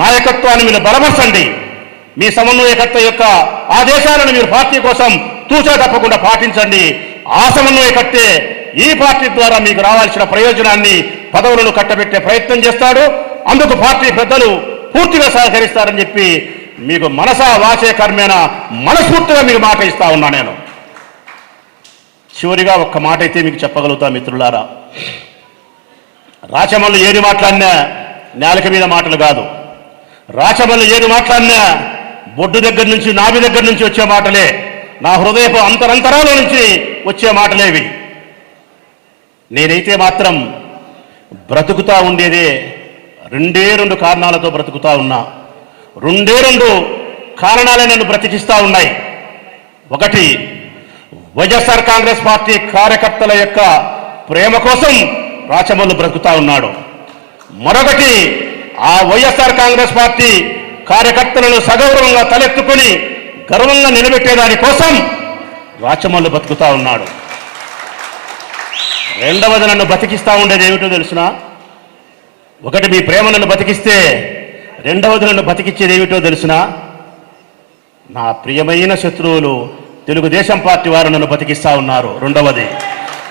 నాయకత్వాన్ని మీరు బలపరచండి. మీ సమన్వయకర్త యొక్క ఆదేశాలను మీరు పార్టీ కోసం తూచా తప్పకుండా పాటించండి. ఆ సమన్వయకర్తే ఈ పార్టీ ద్వారా మీకు రావాల్సిన ప్రయోజనాన్ని, పదవులను కట్టబెట్టే ప్రయత్నం చేస్తాడు. అందుకు పార్టీ పెద్దలు పూర్తిగా సహకరిస్తారని చెప్పి మీకు మనసా వాచే కర్మేణ మనస్ఫూర్తిగా మీకు మాట ఇస్తా ఉన్నా. నేను చివరిగా ఒక్క మాట అయితే మీకు చెప్పగలుగుతా మిత్రులారా, రాచమల్లు ఏది మాట్లాడినా నేలక మీద మాటలు కాదు. రాచమల్లు ఏది మాట్లాడినా బొడ్డు దగ్గర నుంచి, నాభి దగ్గర నుంచి వచ్చే మాటలే, నా హృదయపు అంతరంతరాల నుంచి వచ్చే మాటలేవి. నేనైతే మాత్రం బ్రతుకుతా ఉండేదే రెండు కారణాలతో బ్రతుకుతా ఉన్నా. రెండు కారణాలే నన్ను బ్రతికిస్తా ఉన్నాయి. ఒకటి, వైఎస్ఆర్ కాంగ్రెస్ పార్టీ కార్యకర్తల యొక్క ప్రేమ కోసం రాచమల్లు బ్రతుకుతా ఉన్నాడు. మరొకటి, ఆ వైఎస్ఆర్ కాంగ్రెస్ పార్టీ కార్యకర్తలను సగౌరవంగా తలెత్తుకుని గర్వంగా నిలబెట్టేదాని కోసం రాచమల్లు బతుకుతా ఉన్నాడు. రెండవది, నన్ను బతికిస్తా ఉండేది ఏమిటో తెలుసునా? ఒకటి, మీ ప్రేమ నన్ను బతికిస్తే, రెండవది నన్ను బతికిచ్చేది ఏమిటో తెలుసునా? నా ప్రియమైన శత్రువులు తెలుగుదేశం పార్టీ వారు నన్ను బతికిస్తా ఉన్నారు. రెండవది,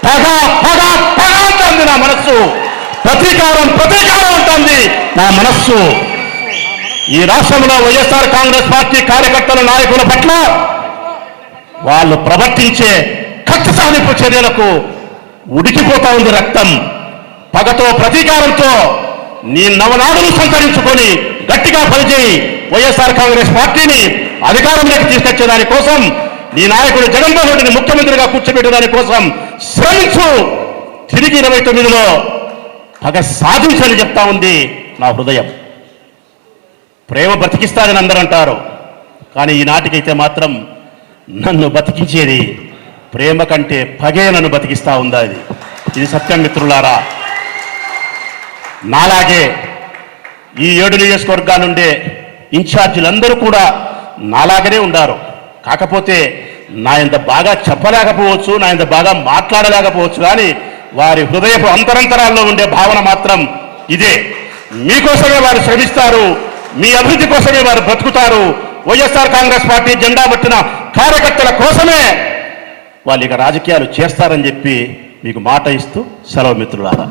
పగ పగ పగ అంటుంది నా మనస్సు, ప్రతీకారం ఉంటుంది నా మనస్సు. ఈ రాష్ట్రంలో వైఎస్ఆర్ కాంగ్రెస్ పార్టీ కార్యకర్తల నాయకుల పట్ల వాళ్ళు ప్రవర్తించే కక్ష సాధింపు చర్యలకు ఉడికిపోతా ఉంది రక్తం. పగతో, ప్రతీకారంతో నీ నవనాడులు సంతరించుకొని గట్టిగా పనిచేయి. వైఎస్ఆర్ కాంగ్రెస్ పార్టీని అధికారంలోకి తీసుకొచ్చేదాని కోసం, నీ నాయకుడు జగన్మోహన్ రెడ్డిని ముఖ్యమంత్రిగా కూర్చోబెట్టేదాని కోసం శ్రమించు. తిరిగి 29లో పగ సాధించని చెప్తా ఉంది నా హృదయం. ప్రేమ బతికిస్తారని అందరూ అంటారు, కానీ ఈనాటికైతే మాత్రం నన్ను బతికించేది ప్రేమ కంటే పగే నన్ను బతికిస్తా ఉందా? ఇది సత్యం మిత్రులారా. నాలాగే ఈ 7 నియోజకవర్గాల నుండే ఇన్ఛార్జీలందరూ కూడా నాలాగనే ఉండారు. కాకపోతే నా ఇంత బాగా చెప్పలేకపోవచ్చు, నా ఇంత బాగా మాట్లాడలేకపోవచ్చు, కానీ వారి హృదయపు అంతరంతరాల్లో ఉండే భావన మాత్రం ఇదే. మీకోసమే వారు శ్రమిస్తారు, మీ అభివృద్ధి కోసమే వారు బ్రతుకుతారు. వైఎస్ఆర్ కాంగ్రెస్ పార్టీ జెండా పట్టిన కార్యకర్తల కోసమే వాళ్ళు ఇక రాజకీయాలు చేస్తారని చెప్పి మీకు మాట ఇస్తూ సెలవు మిత్రులారా.